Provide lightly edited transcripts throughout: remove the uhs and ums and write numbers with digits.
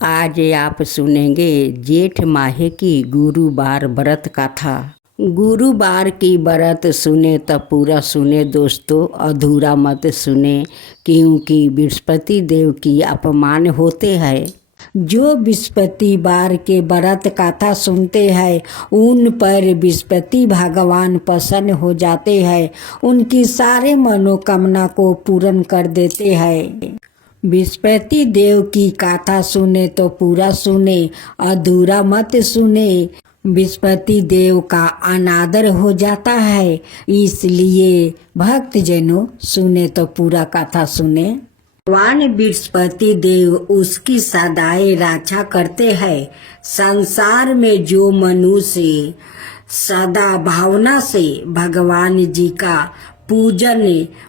आज आप सुनेंगे जेठ माह की गुरुवार व्रत कथा। गुरुवार की व्रत सुने तो पूरा सुने दोस्तों, अधूरा मत सुने, क्योंकि बृहस्पति देव की अपमान होते हैं। जो बृहस्पतिवार के व्रत कथा सुनते हैं उन पर बृहस्पति भगवान प्रसन्न हो जाते हैं, उनकी सारे मनोकामना को पूर्ण कर देते हैं। बृहस्पति देव की कथा सुने तो पूरा सुने, अधूरा मत सुने। बृहस्पति देव का अनादर हो जाता है, इसलिए भक्तजनों सुने तो पूरा कथा सुने। भगवान बृहस्पति देव उसकी सदाई रक्षा करते हैं। संसार में जो मनुष्य सदा भावना से भगवान जी का पूजन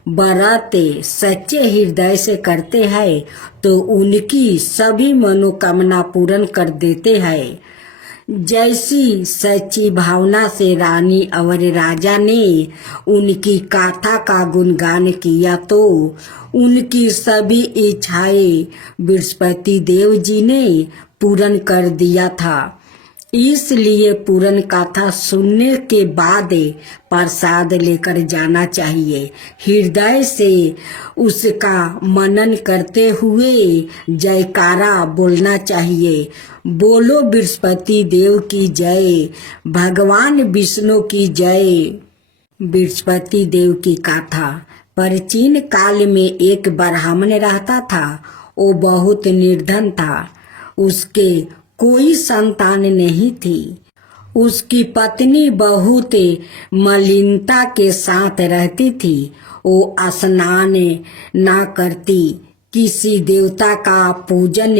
व्रत सच्चे हृदय से करते हैं तो उनकी सभी मनोकामना पूर्ण कर देते हैं। जैसी सच्ची भावना से रानी और राजा ने उनकी गाथा का गुणगान किया तो उनकी सभी इच्छाएं बृहस्पति देव जी ने पूर्ण कर दिया था। इसलिए पूर्ण कथा सुनने के बाद प्रसाद लेकर जाना चाहिए। हृदय से उसका मनन करते हुए जयकारा बोलना चाहिए। बोलो बृहस्पति देव की जय, भगवान विष्णु की जय। बृहस्पति देव की कथा। प्राचीन काल में एक ब्राह्मण रहता था। वो बहुत निर्धन था। उसके कोई संतान नहीं थी। उसकी पत्नी बहुत मलिनता के साथ रहती थी। वो स्नान ना करती, किसी देवता का पूजन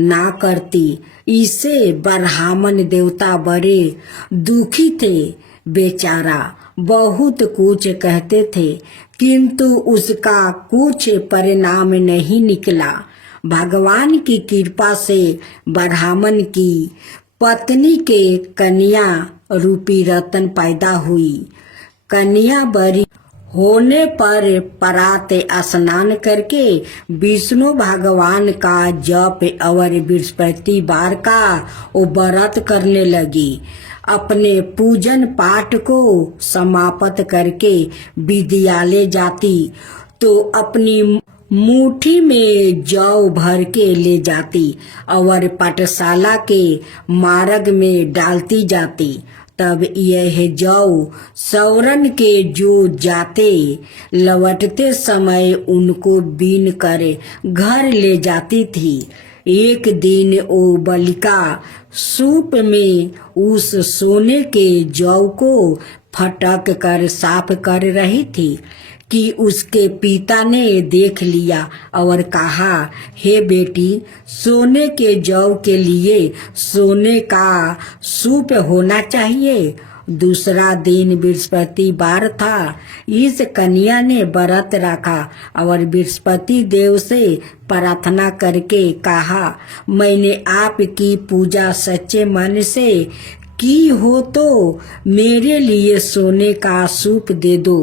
ना करती। इसे ब्राह्मण देवता बड़े दुखी थे। बेचारा बहुत कुछ कहते थे, किंतु उसका कुछ परिणाम नहीं निकला। भगवान की कृपा से ब्राह्मण की पत्नी के कन्या रूपी रतन पैदा हुई। कन्या बड़ी होने पर प्रात स्नान करके विष्णु भगवान का जप और बृहस्पतिवार का व्रत करने लगी। अपने पूजन पाठ को समाप्त करके विद्यालय जाती तो अपनी मुट्ठी में जौ भर के ले जाती और पाठशाला के मार्ग में डालती जाती। तब यह जौ सौरन के जो जाते लौटते समय उनको बीन कर घर ले जाती थी। एक दिन वो बालिका सूप में उस सोने के जौ को फटक कर साफ कर रही थी कि उसके पिता ने देख लिया और कहा, हे बेटी, सोने के जौ के लिए सोने का सूप होना चाहिए। दूसरा दिन बृहस्पतिवार था। इस कन्या ने व्रत रखा और बृहस्पति देव से प्रार्थना करके कहा, मैंने आपकी पूजा सच्चे मन से की हो तो मेरे लिए सोने का सूप दे दो।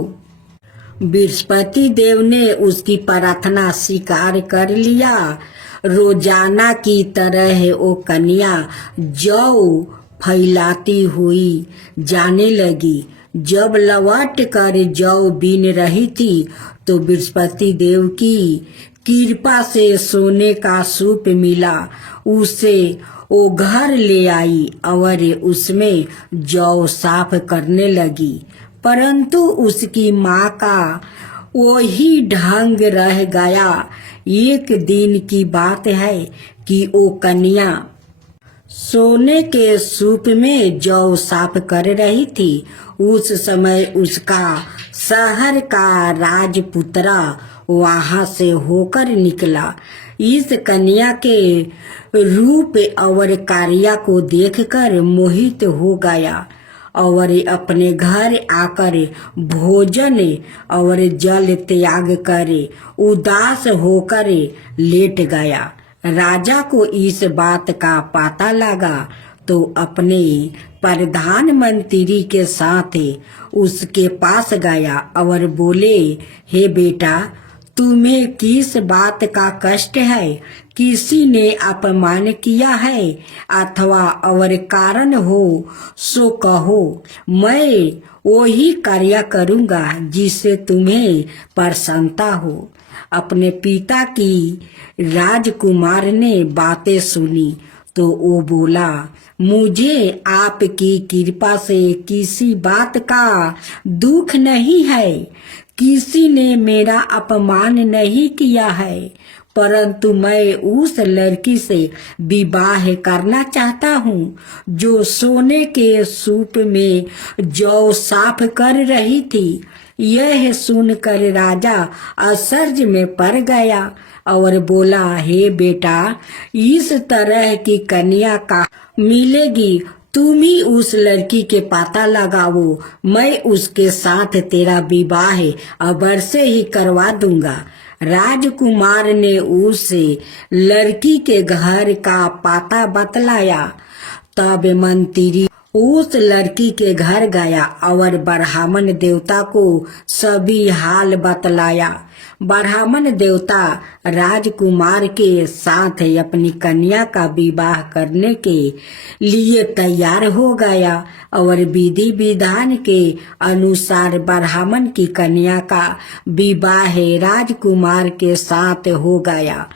बृहस्पति देव ने उसकी प्रार्थना स्वीकार कर लिया। रोजाना की तरह वो कन्या जौ फैलाती हुई जाने लगी। जब लौट कर जौ बीन रही थी तो बृहस्पति देव की कृपा से सोने का सूप मिला। उसे वो घर ले आई और उसमें जौ साफ करने लगी, परंतु उसकी माँ का वही ढंग रह गया। एक दिन की बात है कि वो कन्या सोने के सूप में जौ साफ कर रही थी। उस समय उसका शहर का राजपुत्रा वहां से होकर निकला। इस कन्या के रूप और कार्य को देखकर मोहित हो गया और अपने घर आकर भोजन और जल त्याग कर उदास होकर लेट गया। राजा को इस बात का पता लगा तो अपने प्रधानमंत्री के साथ उसके पास गया और बोले, हे बेटा, तुम्हें किस बात का कष्ट है? किसी ने अपमान किया है अथवा और कारण हो सो कहो, मैं वही कार्य करूँगा जिससे तुम्हें प्रसन्नता हो। अपने पिता की राजकुमार ने बातें सुनी तो वो बोला, मुझे आपकी कृपा से किसी बात का दुख नहीं है। किसी ने मेरा अपमान नहीं किया है, परंतु मैं उस लड़की से विवाह करना चाहता हूँ जो सोने के सूप में जौ साफ कर रही थी। यह सुनकर राजा आश्चर्य में पड़ गया और बोला, हे बेटा, इस तरह की कन्या का मिलेगी, तुम ही उस लड़की के पता लगाओ, मैं उसके साथ तेरा विवाह अवश्य ही करवा दूंगा। राजकुमार ने उसे लड़की के घर का पता बतलाया। तब मंत्री उस लड़की के घर गया और ब्राह्मण देवता को सभी हाल बतलाया। ब्राह्मण देवता राजकुमार के साथ अपनी कन्या का विवाह करने के लिए तैयार हो गया और विधि विधान के अनुसार ब्राह्मण की कन्या का विवाह राजकुमार के साथ हो गया।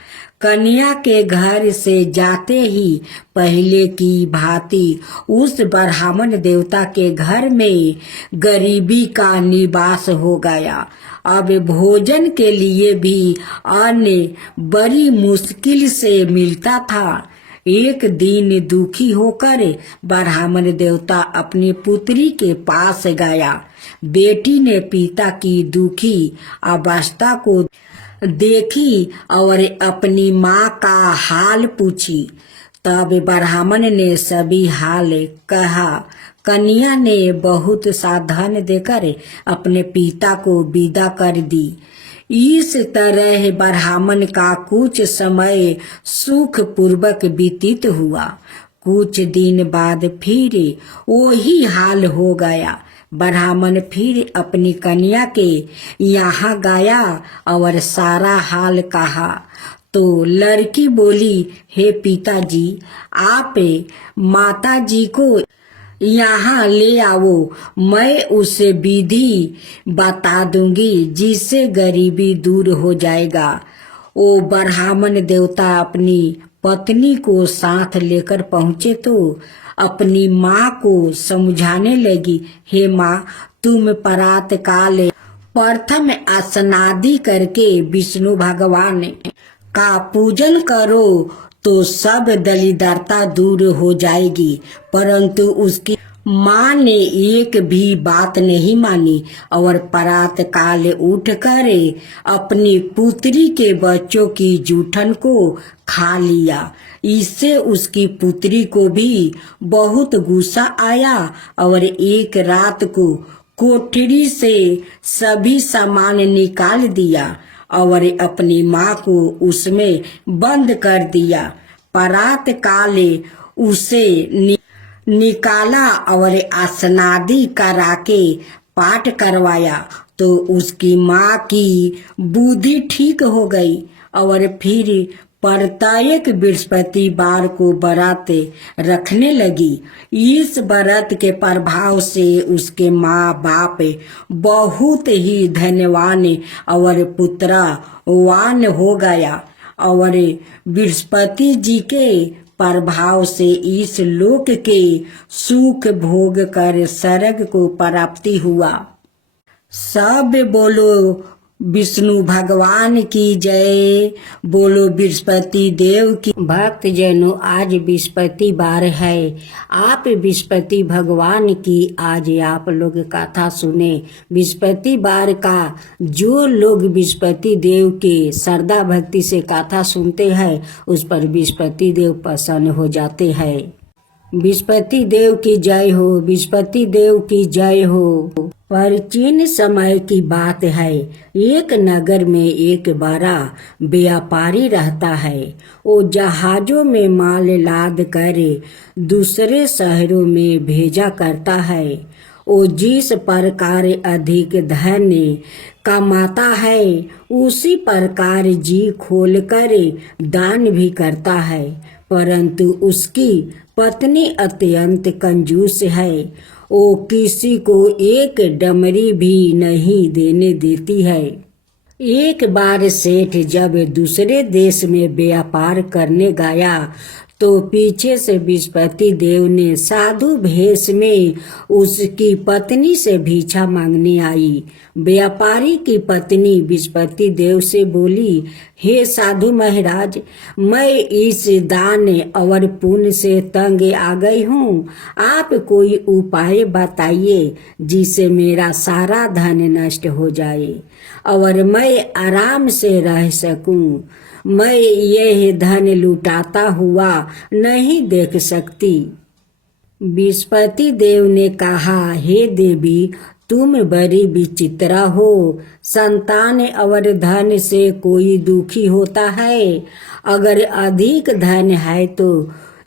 कन्या के घर से जाते ही पहले की भांति उस ब्राह्मण देवता के घर में गरीबी का निवास हो गया। अब भोजन के लिए भी अन्न बड़ी मुश्किल से मिलता था। एक दिन दुखी होकर ब्राह्मण देवता अपनी पुत्री के पास गया। बेटी ने पिता की दुखी अवस्था को देखी और अपनी माँ का हाल पूछी। तब ब्राह्मण ने सभी हाल कहा। कन्या ने बहुत सा धन देकर अपने पिता को विदा कर दी। इस तरह ब्राह्मण का कुछ समय सुख पूर्वक व्यतीत हुआ। कुछ दिन बाद फिर वही हाल हो गया। ब्राह्मण फिर अपनी कन्या के यहाँ गया और सारा हाल कहा तो लड़की बोली, हे पिताजी, आप माताजी को यहाँ ले आओ, मैं उसे विधि बता दूंगी जिससे गरीबी दूर हो जाएगा। वो ब्राह्मण देवता अपनी पत्नी को साथ लेकर पहुँचे तो अपनी माँ को समझाने लगी, हे माँ, तुम प्रात काल प्रथम स्नादि करके विष्णु भगवान का पूजन करो तो सब दरिद्रता दूर हो जाएगी। परंतु उसकी माँ ने एक भी बात नहीं मानी और प्रात काल उठकर अपनी पुत्री के बच्चों की जूठन को खा लिया। इससे उसकी पुत्री को भी बहुत गुस्सा आया और एक रात को कोठरी से सभी सामान निकाल दिया और अपनी माँ को उसमें बंद कर दिया। प्रात काल उसे निकाला और स्नादि करा के पाठ करवाया तो उसकी माँ की बुद्धि ठीक हो गई और फिर प्रत्येक बृहस्पतिवार को व्रत रखने लगी। इस व्रत के प्रभाव से उसके माँ बाप बहुत ही धनवान और पुत्रवान हो गया और बृहस्पति जी के प्रभाव से इस लोक के सुख भोग कर स्वर्ग को प्राप्ति हुआ। सब बोलो विष्णु भगवान की जय, बोलो बृहस्पति देव की। भक्त जनों, आज बृहस्पतिवार है। आप बृहस्पति भगवान की आज आप लोग कथा सुने। बृहस्पतिवार का जो लोग बृहस्पति देव के श्रद्धा भक्ति से कथा सुनते हैं उस पर बृहस्पति देव प्रसन्न हो जाते हैं। बृहस्पति देव की जय हो, बृहस्पति देव की जय हो। प्राचीन समय की बात है। एक नगर में एक बड़ा व्यापारी रहता है। वो जहाजों में माल लाद कर दूसरे शहरों में भेजा करता है। वो जिस प्रकार अधिक धन कमाता है उसी प्रकार जी खोलकर दान भी करता है, परंतु उसकी पत्नी अत्यंत कंजूस है। वो किसी को एक डमरी भी नहीं देने देती है। एक बार सेठ जब दूसरे देश में व्यापार करने गया तो पीछे से विस्पति देव ने साधु भेष में उसकी पत्नी से भिक्षा मांगने आई। व्यापारी की पत्नी विस्पति देव से बोली, हे साधु महाराज, मैं इस दान और पुण्य से तंग आ गई हूँ। आप कोई उपाय बताइए जिससे मेरा सारा धन नष्ट हो जाए और मैं आराम से रह सकूं। मैं यह धन लुटाता हुआ नहीं देख सकती। विस्पति देव ने कहा, हे देवी, तुम बड़ी विचित्रा हो। संतान और धन से कोई दुखी होता है। अगर अधिक धन है तो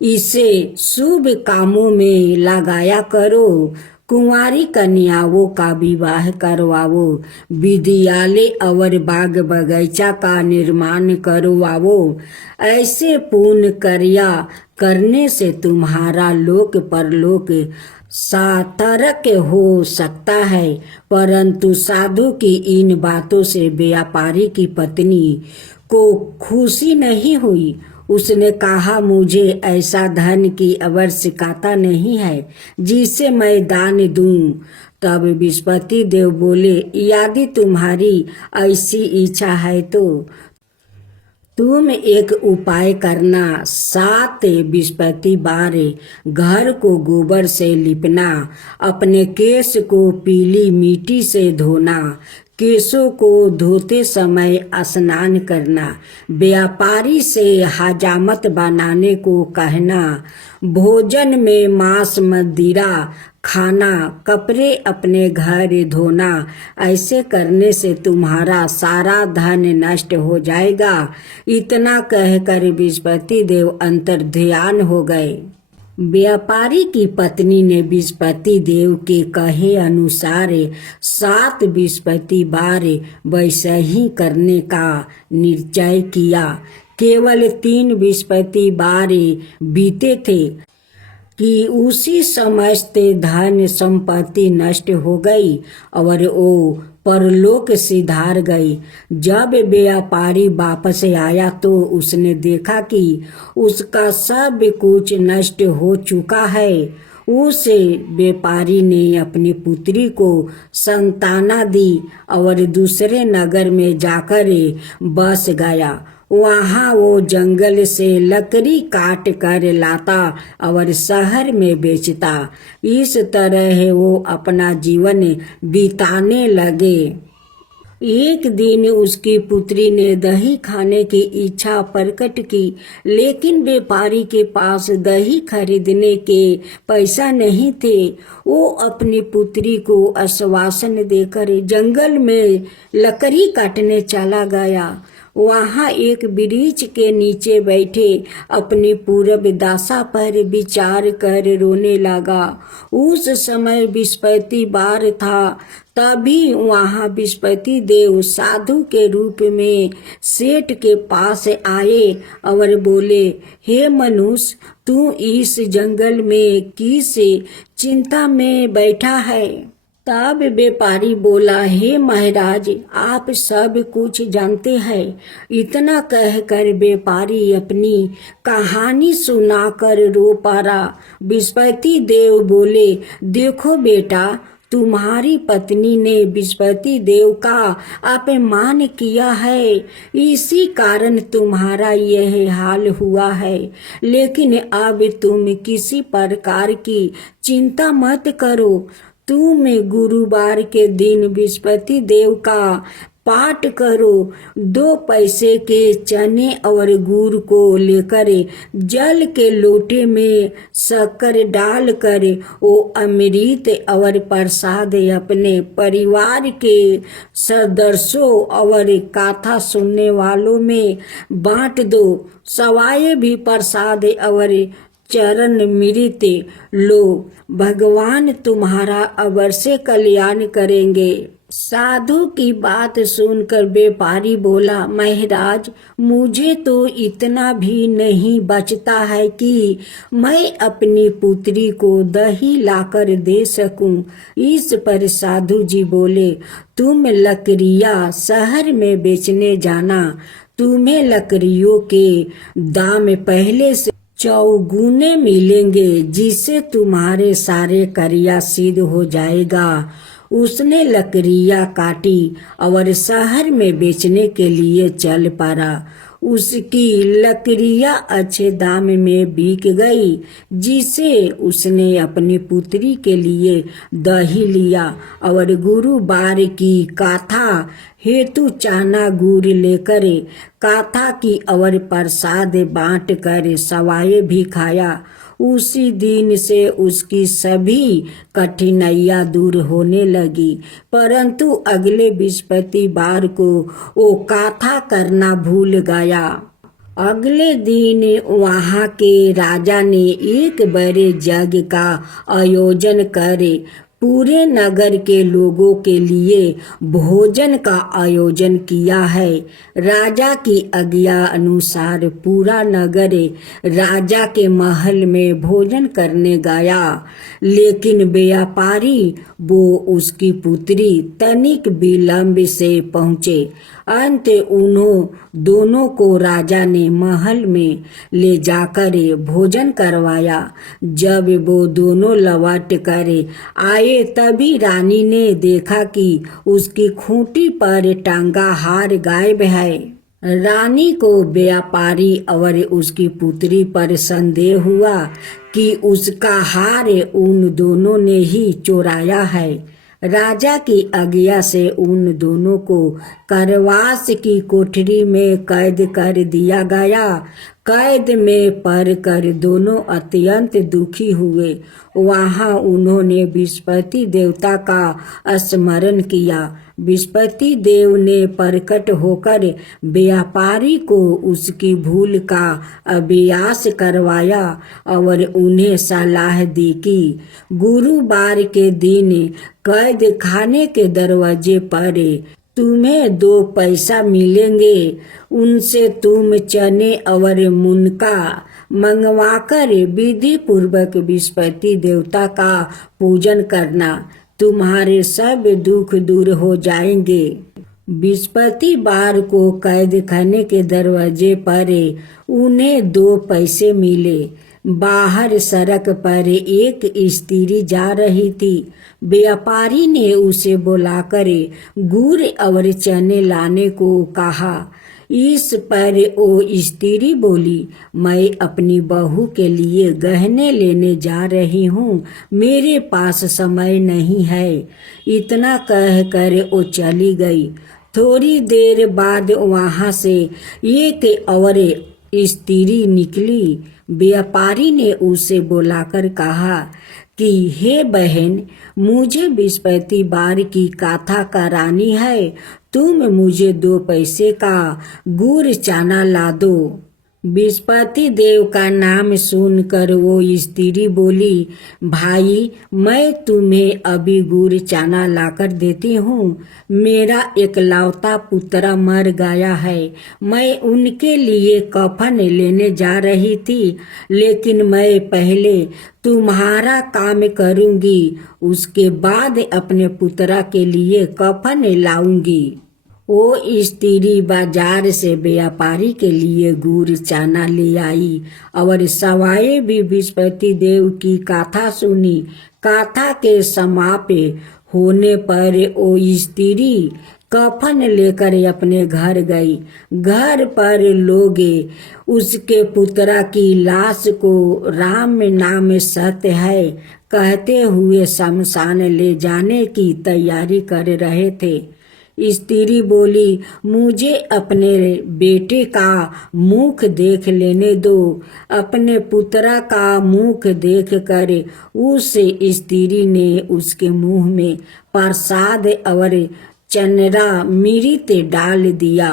इसे शुभ कामों में लगाया करो। कुंवारी कन्याओं का विवाह करवाओ, विद्यालय और बाग बगीचा का निर्माण करवाओ। ऐसे पुण्य कार्य करने से तुम्हारा लोक परलोक सार्थक हो सकता है। परंतु साधु की इन बातों से व्यापारी की पत्नी को खुशी नहीं हुई। उसने कहा, मुझे ऐसा धन की आवश्यकता नहीं है जिसे मैं दान दूं। तब विस्पति देव बोले, यदि तुम्हारी ऐसी इच्छा है तो तुम एक उपाय करना। 7 बृहस्पतिवार घर को गोबर से लिपना, अपने केश को पीली मिट्टी से धोना, केशों को धोते समय स्नान करना, व्यापारी से हजामत बनाने को कहना, भोजन में मांस मदिरा खाना, कपड़े अपने घर धोना। ऐसे करने से तुम्हारा सारा धन नष्ट हो जाएगा। इतना कहकर बृहस्पति देव अंतर्ध्यान हो गए। व्यापारी की पत्नी ने बृहस्पति देव के कहे अनुसार 7 बृहस्पतिवार वैसे ही करने का निश्चय किया। केवल 3 बृहस्पतिवार बीते थे कि उसी समस्त धन संपत्ति नष्ट हो गई और वो परलोक सिधार गई। जब व्यापारी वापस आया तो उसने देखा कि उसका सब कुछ नष्ट हो चुका है। उस व्यापारी ने अपनी पुत्री को संताना दी और दूसरे नगर में जाकर बस गया। वहाँ वो जंगल से लकड़ी काट कर लाता और शहर में बेचता। इस तरह वो अपना जीवन बिताने लगे। एक दिन उसकी पुत्री ने दही खाने की इच्छा प्रकट की, लेकिन व्यापारी के पास दही खरीदने के पैसा नहीं थे। वो अपनी पुत्री को आश्वासन देकर जंगल में लकड़ी काटने चला गया। वहाँ एक वृक्ष के नीचे बैठे अपनी पूर्व दशा पर विचार कर रोने लगा। उस समय बृहस्पतिवार था। तभी वहाँ बृहस्पति देव साधु के रूप में सेठ के पास आए और बोले, हे मनुष्य, तू इस जंगल में किस चिंता में बैठा है? तब व्यापारी बोला, हे महाराज, आप सब कुछ जानते हैं। इतना कहकर व्यापारी अपनी कहानी सुनाकर रो पड़ा। बृहस्पति देव बोले, देखो बेटा, तुम्हारी पत्नी ने बृहस्पति देव का अपमान किया है, इसी कारण तुम्हारा यह हाल हुआ है। लेकिन अब तुम किसी प्रकार की चिंता मत करो। तुम गुरुवार के दिन बृहस्पति देव का पाठ करो। 2 पैसे के चने और गुड़ को लेकर जल के लोटे में शक्कर डालकर वो अमृत और प्रसाद अपने परिवार के सदस्यों और कथा सुनने वालों में बांट दो। सवाए भी प्रसाद और चरण मिरिते लो, भगवान तुम्हारा अवश्य कल्याण करेंगे। साधु की बात सुनकर व्यापारी बोला, महाराज मुझे तो इतना भी नहीं बचता है कि मैं अपनी पुत्री को दही लाकर दे सकूं। इस पर साधु जी बोले, तुम लकड़ियां शहर में बेचने जाना, तुम्हें लकड़ियों के दाम पहले से चौगुने मिलेंगे, जिससे तुम्हारे सारे कार्य सिद्ध हो जाएगा। उसने लकड़ियां काटी और शहर में बेचने के लिए चल पड़ा। उसकी लकड़ियां अच्छे दाम में बिक गई, जिसे उसने अपनी पुत्री के लिए दही लिया और गुरुवार की कथा हेतु चना गुड़ लेकर कथा की और प्रसाद बांट कर सवाए भी खाया। उसी दिन से उसकी सभी कठिनाइयां दूर होने लगी, परंतु अगले बृहस्पतिवार को वो कथा करना भूल गया। अगले दिन वहाँ के राजा ने एक बड़े यज्ञ का आयोजन करे पूरे नगर के लोगों के लिए भोजन का आयोजन किया है। राजा की आज्ञा अनुसार पूरा नगर राजा के महल में भोजन करने गया, लेकिन व्यापारी वो उसकी पुत्री तनिक विलंब से पहुँचे। अंत उन्हों दोनों को राजा ने महल में ले जाकर भोजन करवाया। जब वो दोनों लौट कर आए तभी रानी ने देखा कि उसकी खूंटी पर टांगा हार गायब है। रानी को व्यापारी और उसकी पुत्री पर संदेह हुआ कि उसका हार उन दोनों ने ही चुराया है। राजा की आज्ञा से उन दोनों को कारावास की कोठरी में कैद कर दिया गया। कैद में पड़ कर दोनों अत्यंत दुखी हुए। वहाँ उन्होंने बृहस्पति देवता का स्मरण किया। बृहस्पति देव ने प्रकट होकर व्यापारी को उसकी भूल का अभ्यास करवाया और उन्हें सलाह दी कि गुरुवार के दिन कैद खाने के दरवाजे पर तुम्हें 2 पैसा मिलेंगे, उनसे तुम चने और मुनका मंगवाकर विधि पूर्वक बृहस्पति देवता का पूजन करना, तुम्हारे सब दुख दूर हो जाएंगे। बृहस्पतिवार को कैद खाने के दरवाजे पर उन्हें 2 पैसे मिले। बाहर सड़क पर एक स्त्री जा रही थी। व्यापारी ने उसे बुलाकर गुड़ और चने लाने को कहा। इस पर वो स्त्री बोली, मैं अपनी बहू के लिए गहने लेने जा रही हूँ, मेरे पास समय नहीं है। इतना कहकर वो चली गई। थोड़ी देर बाद वहाँ से एक और स्त्री निकली। व्यापारी ने उसे बुलाकर कहा कि हे बहन, मुझे बृहस्पतिवार की कथा करानी है, तुम मुझे 2 पैसे का गुड़ चना ला दो। बृहस्पति देव का नाम सुनकर वो स्त्री बोली, भाई मैं तुम्हें अभी गुड़ चना लाकर देती हूँ। मेरा एकलौता पुत्र मर गया है, मैं उनके लिए कफन लेने जा रही थी, लेकिन मैं पहले तुम्हारा काम करूँगी, उसके बाद अपने पुत्र के लिए कफन लाऊंगी। वो स्त्री बाजार से व्यापारी के लिए गुड़ चना ले आई और सवाए भी बृहस्पति देव की कथा सुनी। कथा के समाप्त होने पर वो स्त्री कफन लेकर अपने घर गई। घर पर लोग उसके पुत्र की लाश को राम नाम सत्य है कहते हुए शमशान ले जाने की तैयारी कर रहे थे। स्त्री बोली, मुझे अपने बेटे का मुख देख लेने दो। अपने पुत्र का मुख देखकर उस स्त्री ने उसके मुंह में प्रसाद और चनरा मिर्च डाल दिया।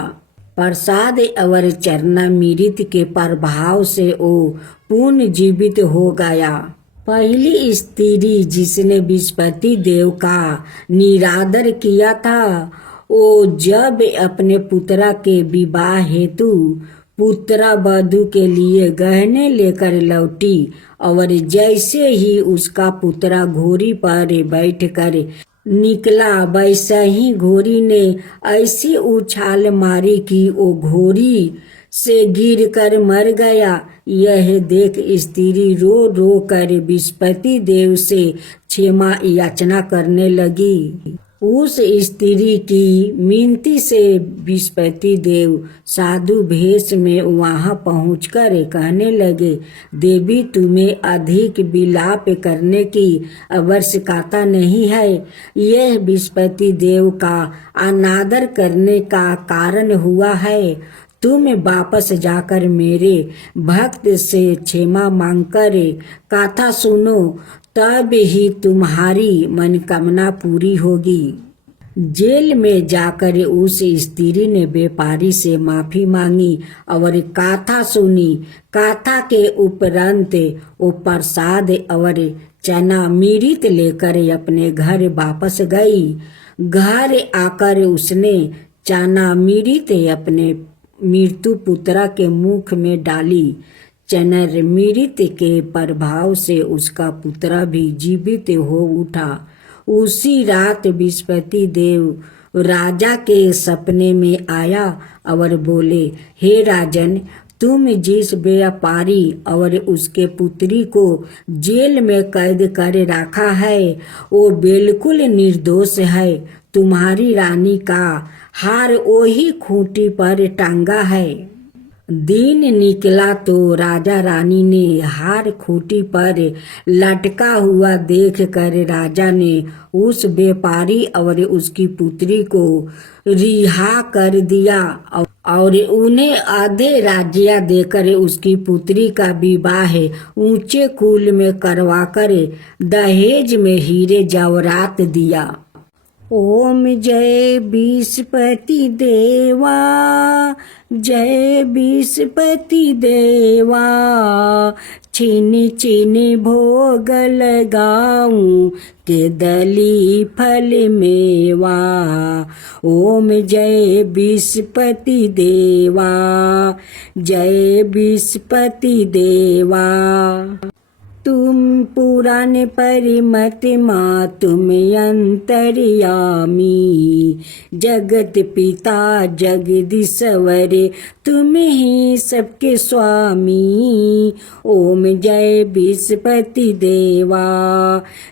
प्रसाद अवर चरणामृत के प्रभाव से वो पुनर्जीवित हो गया। पहली स्त्री जिसने बृहस्पति देव का निरादर किया था, वो जब अपने पुत्रा के विवाह हेतु पुत्रा वधू के लिए गहने लेकर लौटी और जैसे ही उसका पुत्रा घोड़ी पर बैठकर निकला, वैसा ही घोड़ी ने ऐसी उछाल मारी कि वो घोड़ी से गिरकर मर गया। यह देख स्त्री रो रो कर बृहस्पति देव से क्षमा याचना करने लगी। उस स्त्री की मिनती से बृहस्पति देव साधु भेष में वहां पहुंचकर कहने लगे, देवी तुम्हें अधिक विलाप करने की आवश्यकता नहीं है। यह बृहस्पति देव का अनादर करने का कारण हुआ है। तुम वापस जाकर मेरे भक्त से क्षमा मांगकर कथा सुनो, तब ही तुम्हारी मनोकामना पूरी होगी। जेल में जाकर उस स्त्री ने व्यापारी से माफी मांगी और कथा सुनी। कथा के उपरांत वो प्रसाद और चना मृत लेकर अपने घर वापस गई। घर आकर उसने चना मृत अपने मृत्यु पुत्रा के मुख में डाली। चनर मृत के प्रभाव से उसका पुत्रा भी जीवित हो उठा। उसी रात बृहस्पति देव राजा के सपने में आया और बोले, हे राजन, तुम जिस व्यापारी और उसके पुत्री को जेल में कैद कर रखा है वो बिल्कुल निर्दोष है। तुम्हारी रानी का हार वही खूंटी पर टांगा है। दिन निकला तो राजा रानी ने हार खूंटी पर लटका हुआ देखकर राजा ने उस व्यापारी और उसकी पुत्री को रिहा कर दिया और उन्हें आधे राज्य देकर उसकी पुत्री का विवाह ऊंचे कुल में करवाकर दहेज में हीरे जवाहरात दिया। ओम जय बृहस्पति देवा, जय बृहस्पति देवा, छिन छिन भोग लगाऊं के दली फल मेवा। ओम जय बृहस्पति देवा, जय बृहस्पति देवा। तुम पुराण परिमत माँ तुम अंतर्यामी, जगत पिता जगदीश्वर तुम ही सबके स्वामी। ओम जय बृहस्पति देवा,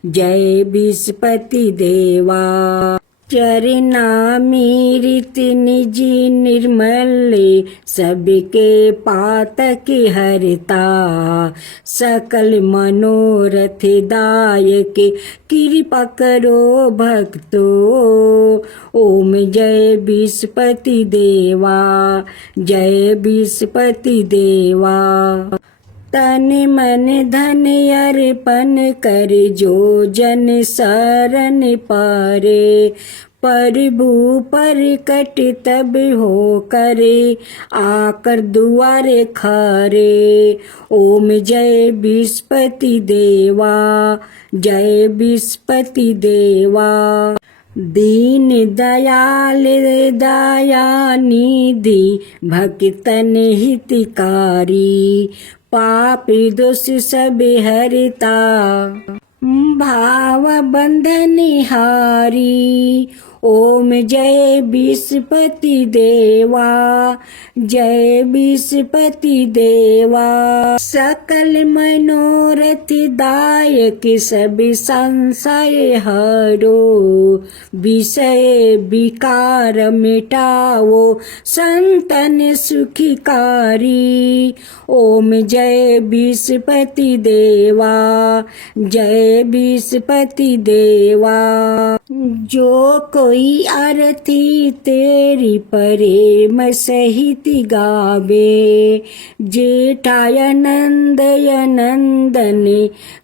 जय बृहस्पति देवा। चरणामृत निज निर्मल सबके पातक हरता, सकल मनोरथ दायक कृपा करो भक्तो। ओम जय बृहस्पति देवा, जय बृहस्पति देवा। तन मन धन अर्पण कर जो जन शरण पारे, प्रभु प्रकट तब हो करे आकर दुआरे खरे। ओम जय बृहस्पति देवा, जय बृहस्पति देवा। दीन दयाल दया निधि भक्तन हितकारी, पाप दोष सब हरता भाव बंधन हारी। ओम जय बृहस्पति देवा, जय बृहस्पति देवा। सकल मनोरथ दायक सब संशय हरो, विषय विकार मिटाओ संतन सुखकारी। ओम जय बृहस्पति देवा, जय बृहस्पति देवा। जो कोई आरती तेरी प्रेम सहित गावे, जेठाय नंदय नंदन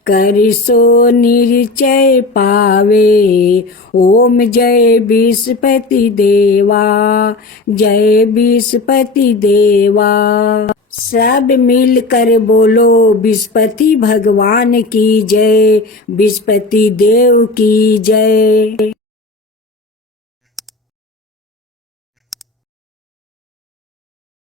कर सो निश्चय पावे। ओम जय विष्णुपति देवा, जय विष्णुपति देवा। सब मिलकर बोलो विष्णुपति भगवान की जय, विष्णुपति देव की जय।